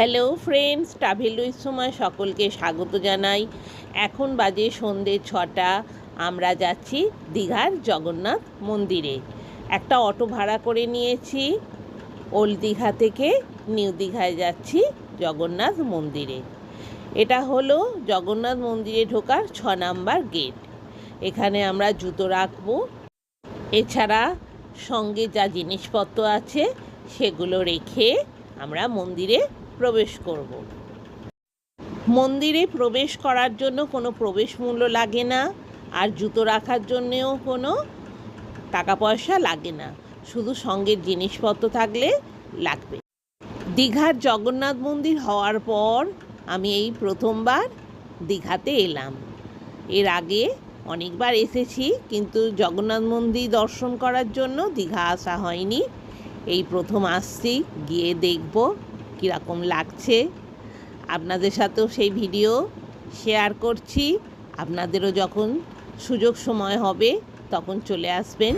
Hello friends, travel with সময় সকলকে স্বাগত জানাই। এখন বাজে সন্ধ্যে 6টা। আমরা যাচ্ছি দীঘার জগন্নাথ মন্দিরে। একটা অটো ভাড়া করে নিয়েছি। ওল্ড দীঘা থেকে নিউ দীঘায় যাচ্ছি জগন্নাথ মন্দিরে। এটা হলো জগন্নাথ মন্দিরে ঢোকার 6 নাম্বার গেট। এখানে আমরা জুতো রাখবো। এছাড়া সঙ্গে যা জিনিসপত্র আছে সেগুলো রেখে আমরা মন্দিরে প্রবেশ করব। মন্দিরে প্রবেশ করার জন্য কোনো প্রবেশ মূল্য লাগে না, আর জুতো রাখার জন্যেও কোনো টাকা পয়সা লাগে না, শুধু সঙ্গের জিনিসপত্র থাকলে লাগবে। দীঘার জগন্নাথ মন্দির হওয়ার পর আমি এই প্রথমবার দীঘাতে এলাম। এর আগে অনেকবার এসেছি, কিন্তু জগন্নাথ মন্দির দর্শন করার জন্য দীঘা আসা হয়নি। এই প্রথম আসছি, গিয়ে দেখব কীরকম লাগছে। আপনাদের সাথেও সেই ভিডিও শেয়ার করছি। আপনাদেরও যখন সুযোগ সময় হবে তখন চলে আসবেন।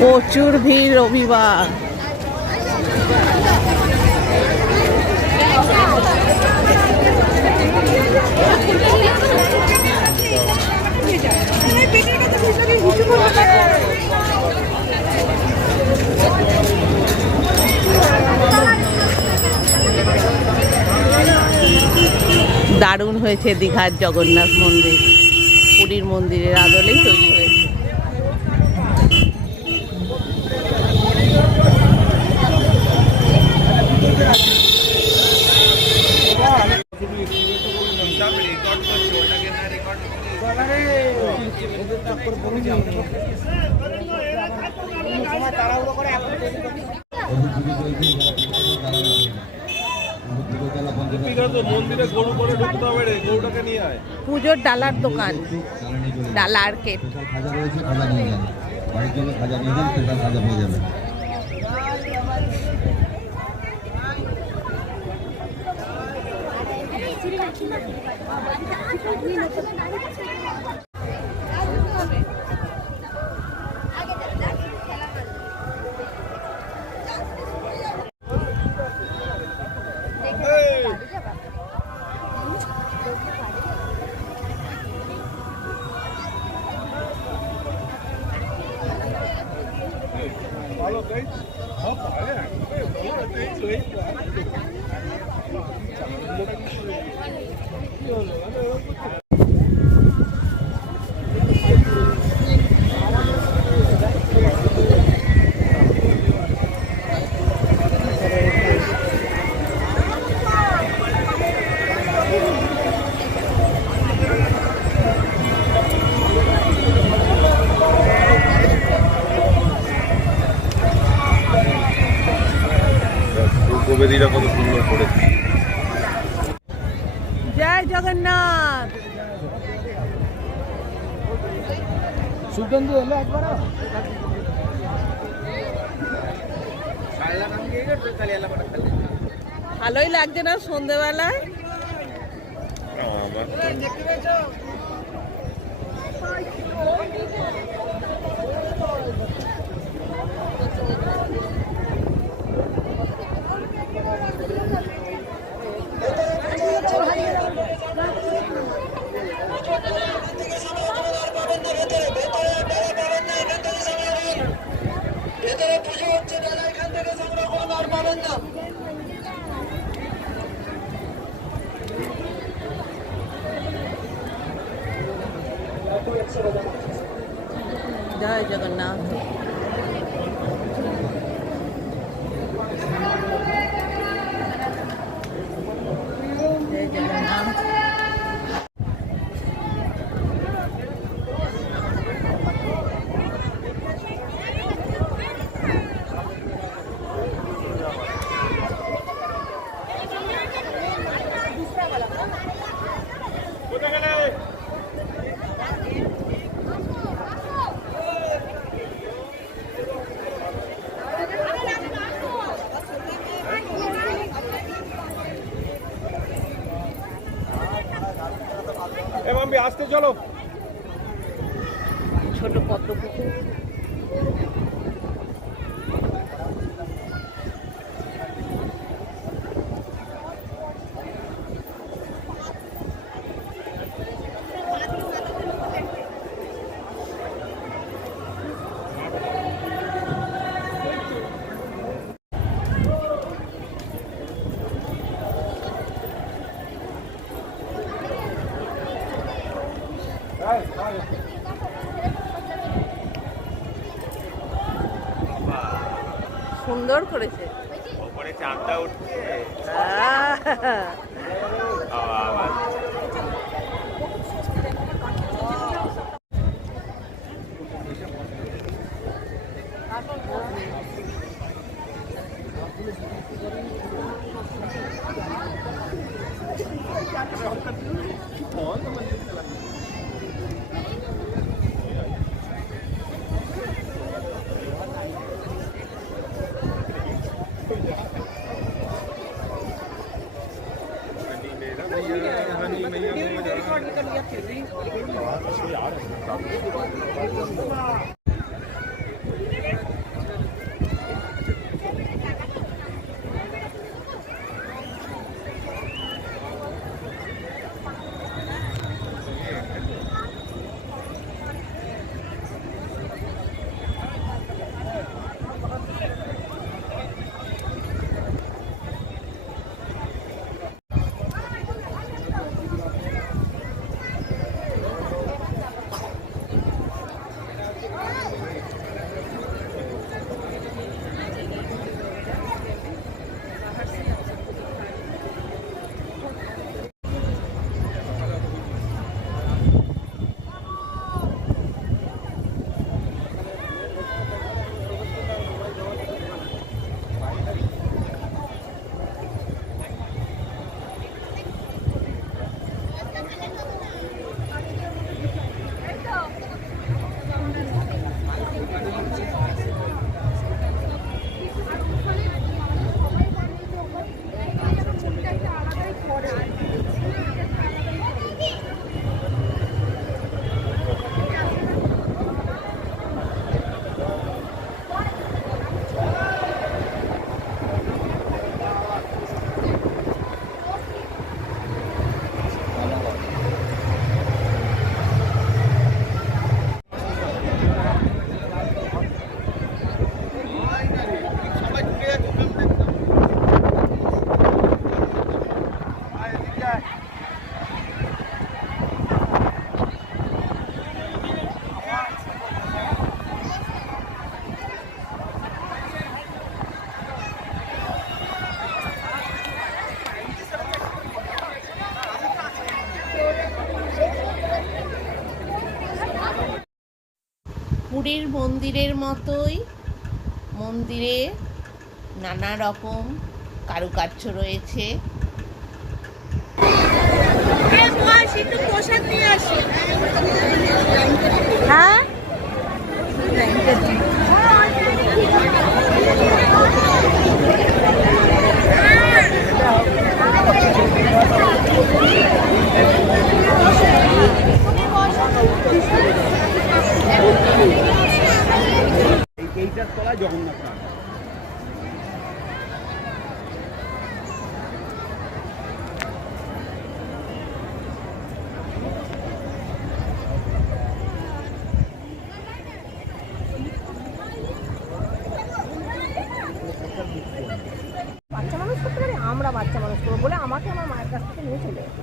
প্রচুর ভিড় রবিবার। দারুণ হয়েছে দীঘার জগন্নাথ মন্দির, পুরীর মন্দিরের আদলেই তৈরি হয়েছে। পুজোর ডালার দোকান, ডালা আর্কেট। কত সুন্দর করেছে। জয় জগন্নাথ। সুগন্ধি হলো একবার ভালোই লাগছে না সন্ধ্যেবেলায়? জয় জগন্নাথ। জয় জগন্নাথ। মাম্পি আসতে চলো। ছোট পদ্ম পুকুর। সুন্দর করেছে। ওপরে চাঁদটা উঠছে। পুরীর মন্দিরের মতোই মন্দিরে নানা রকম কারুকার্য রয়েছে। হ্যাঁ এইটার তলায় জগন্নাথ। বাচ্চা মানুষ করতে পারি, আমরা বাচ্চা মানুষ করবো বলে আমাকে আমার মায়ের কাছ থেকে নিয়ে চলে গেছে।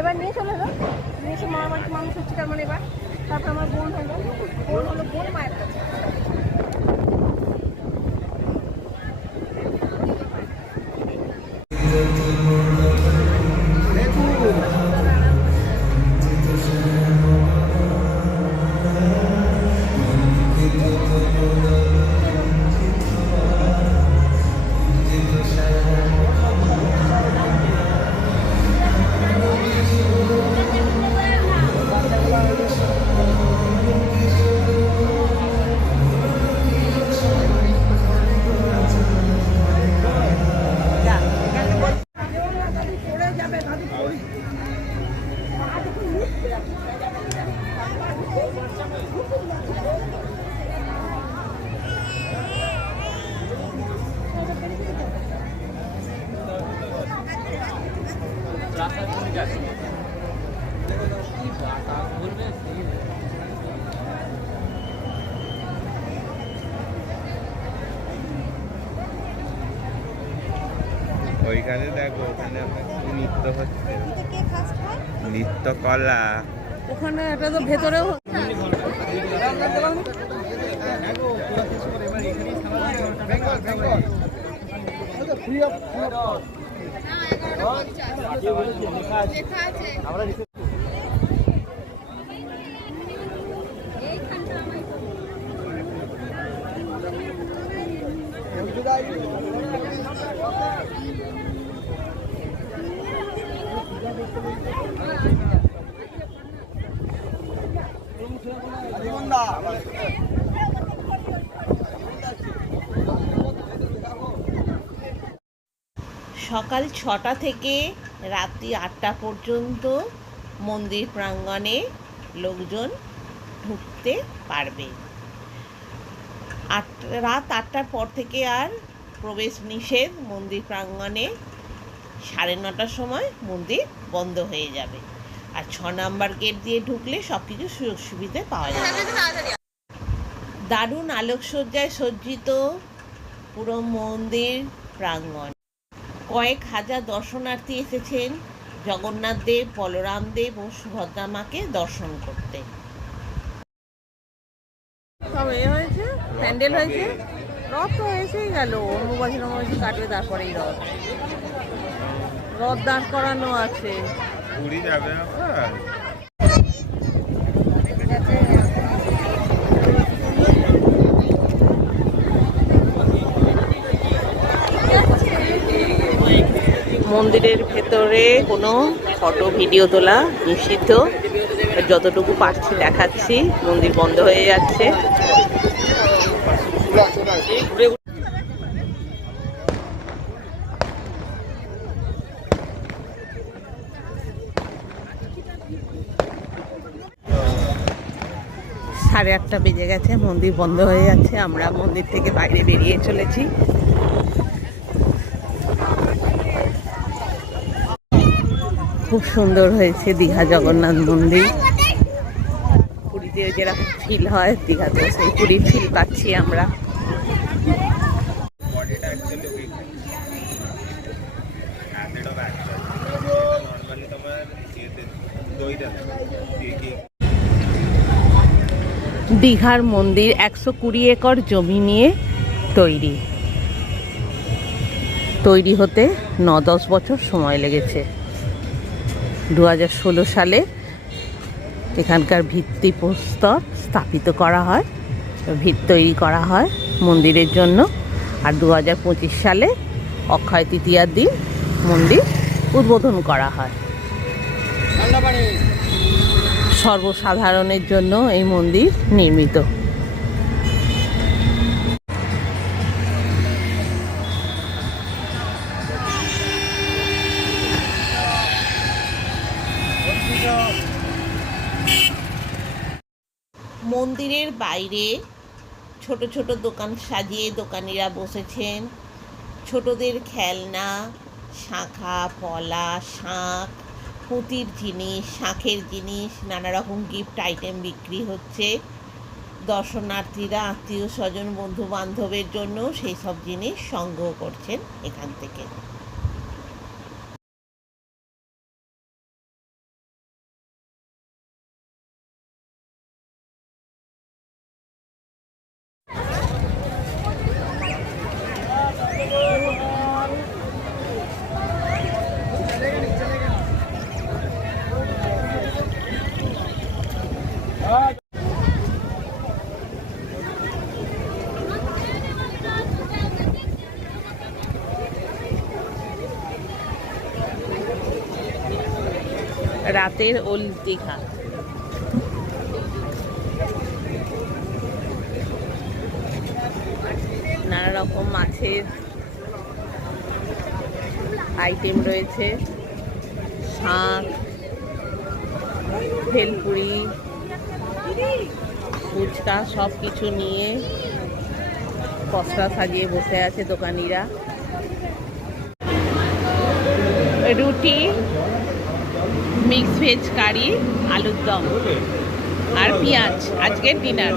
এবার নিয়ে চলে এলো, নিয়ে এসে মামার বাড়িতে মানুষ হচ্ছে তার মানে এবার। তারপর আমার বোন হলো, বোন মায়ের কাছে। ওইখানে দেখো, ওখানে আমরা কি নৃত্য হচ্ছে, নৃত্য কলা। ওখানে এটা তো ভেতরেও সকাল 6টা থেকে রাত্রি 8টা পর্যন্ত মন্দির প্রাঙ্গণে লোকজন ঢুকতে পারবে। রাত 8টার পর থেকে আর প্রবেশ নিষেধ মন্দির প্রাঙ্গণে। 9:30টার সময় মন্দির বন্ধ হয়ে যাবে। আর 6 নাম্বার গেট দিয়ে ঢুকলে সব কিছু সুযোগ সুবিধা পাওয়া যাবে। দারুণ আলোকসজ্জায় সজ্জিত পুরো মন্দির প্রাঙ্গণ। কয়েক হাজার দর্শনার্থী এসেছেন জগন্নাথ দেব, বলরাম দেব ও সুভদ্রা মাকে দর্শন করতে। সব হয়েছে, প্যান্ডেল হয়েছে, রথ তো এসেই গেল। অম্বুবাচী কাটবে, তারপরেই রথ দাঁড় করানো আছে। পুরী যাবে আবার। মন্দিরের ভেতরে কোনো ফটো ভিডিও তোলা নিষিদ্ধ। যতটুকু পারছি দেখাচ্ছি। মন্দির বন্ধ হয়ে যাচ্ছে। সাড়ে 8টা বেজে গেছে, মন্দির বন্ধ হয়ে যাচ্ছে। আমরা মন্দির থেকে বাইরে বেরিয়ে চলেছি। খুব সুন্দর হয়েছে দীঘা জগন্নাথ মন্দির। পুরীতে যেরকম ফিল হয়, দীঘাতে সেই পুরীর ফিল পাচ্ছি আমরা। দীঘার মন্দির 120 একর জমি নিয়ে তৈরি হতে 9-10 বছর সময় লেগেছে। 2016 সালে এখানকার ভিত্তিপ্রস্তর স্থাপিত করা হয়, ভিত তৈরি করা হয় মন্দিরের জন্য। আর 2025 সালে অক্ষয় তৃতীয়ার দিন মন্দির উদ্বোধন করা হয়। সর্বসাধারণের জন্য এই মন্দির নির্মিত। মন্দিরের বাইরে ছোট ছোট দোকান সাজিয়ে দোকানিরা বসেছেন। ছোটদের খেলনা, শাঁখা, পলা, শাঁখ, পুঁতির জিনিস, শাঁখের জিনিস, নানা রকম গিফট আইটেম বিক্রি হচ্ছে। দর্শনার্থীরা আত্মীয় স্বজন বন্ধু বান্ধবের জন্য সেই সব জিনিস সংগ্রহ করছেন এখান থেকে। রাতের ওল্ড দীঘা। নানা রকম মাছের আইটেম রয়েছে, শাঁখ, ভেলপুরি, ফুচকা, সব কিছু নিয়ে পসরা সাজিয়ে বসে আছে দোকানিরা। রুটি, মিক্স ভেজ কারি, আলুর দম আর পেঁয়াজ আজকের ডিনার।